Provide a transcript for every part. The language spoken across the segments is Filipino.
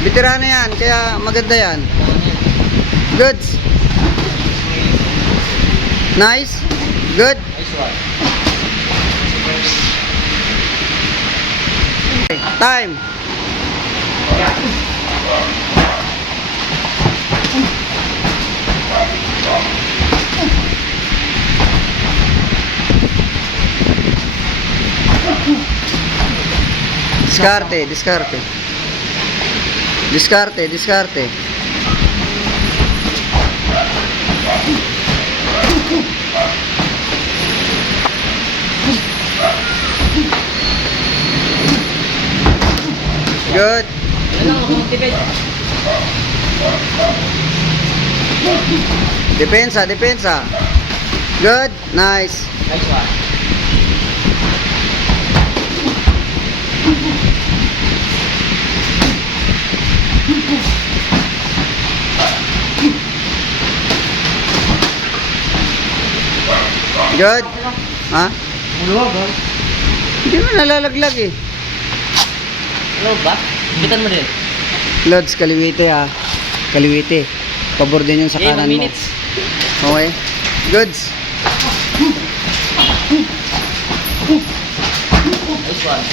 Veterano yan, kaya maganda yan. Goods. Nice. Good. Nice one. Time. Diskarte, diskarte. Diskarte, diskarte. Good. Depensa, depensa. Good. Nice. Nice one. Good. Ha? Muluwag, ha? Hindi mo nalalaglag eh. Ano ba? Bitan mo din. Lods, kaliwite ha. Kaliwite. Pabor din yun sa kanan mo. minutes. Okay. Goods. Nice one.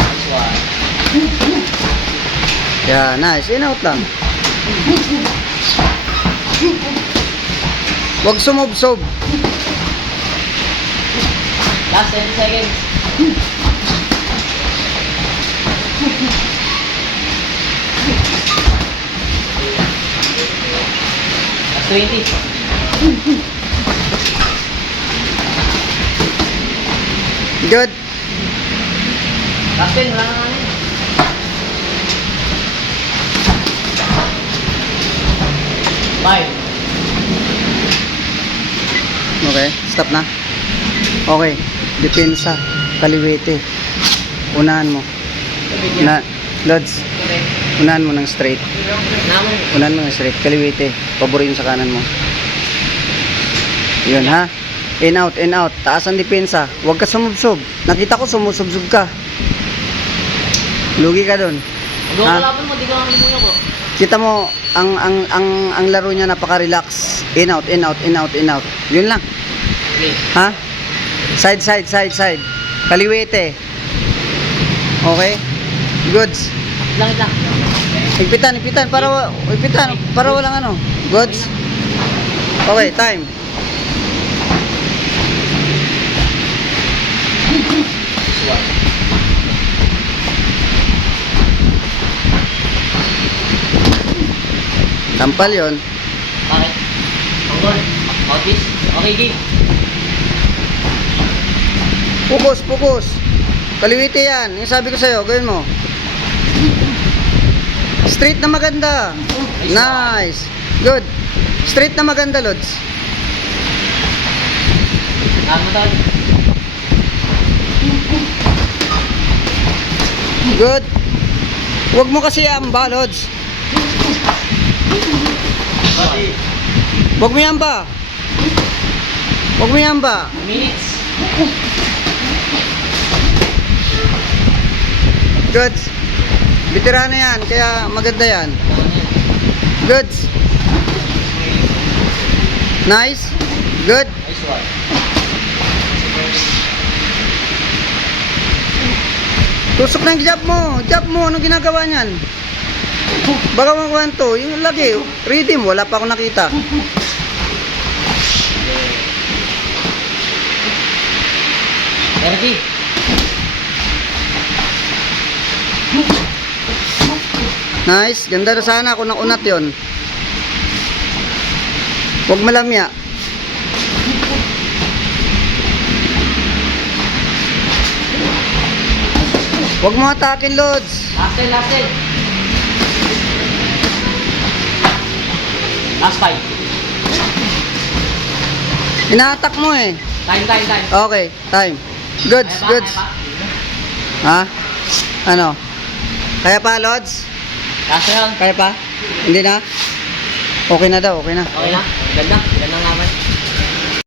Nice one. Yeah, nice. In out lang. Huwag sumubsob. Last 20 seconds. Last 20. Good. Last 10, wala na Five. Okay. Stop na. Okay. Depensa. Kaliwite. Unahan mo. Na, Lods, unahan mo ng straight. Unahan mo ng straight. Kaliwite. Pabor yun sa kanan mo. Yun ha. In out, in out. Taas ang depensa. Huwag ka sumubsob. Nakita ko sumusubsob ka. Lugi ka doon. Huwag Ha? mo kalaban mo, di ka namuyo ko. Kita mo ang ang ang ang laro niya napaka-relax. In out, in out, in out, in out. Yun lang. Ha? Side side side side. Kaliwete. Okay? Goods. Langit lang. Higpitan, higpitan para higpitan para walang ano. Goods. Okay, time. Tampal 'yon. Bakit? Tanggol. Mouthpiece. Okay, game. Focus, focus. Kaliwete 'yan. Yung sabi ko sa'yo, gawin mo. Straight na maganda. Nice. Good. Straight na maganda, Lods. Tawag? Good. Huwag mo kasi amba, Lods. Huwag mo yamba. Huwag mo yamba. Minutes. Good. Veterano yan, kaya maganda yan. Good. Nice. Good. Nice one. Tusok na yung jab mo. Jab mo. Anong ginagawa niyan? Baka makuha to. Yung lagi. Redeem. Wala pa ako nakita. Energy. Nice. Ganda na sana kung nakunat yon. Huwag malamya. Huwag mo atakin, Lods. Last 10, last 10. Last 5. Inaatak mo eh. Time, time, time. Okay, time. Goods, Kaya ba? goods. Kaya Ha? Ano? Kaya pa, Lods? Round. Kaya pa? Hindi na? Okay na daw, okay na. Okay na? Ganda. Ganda naman.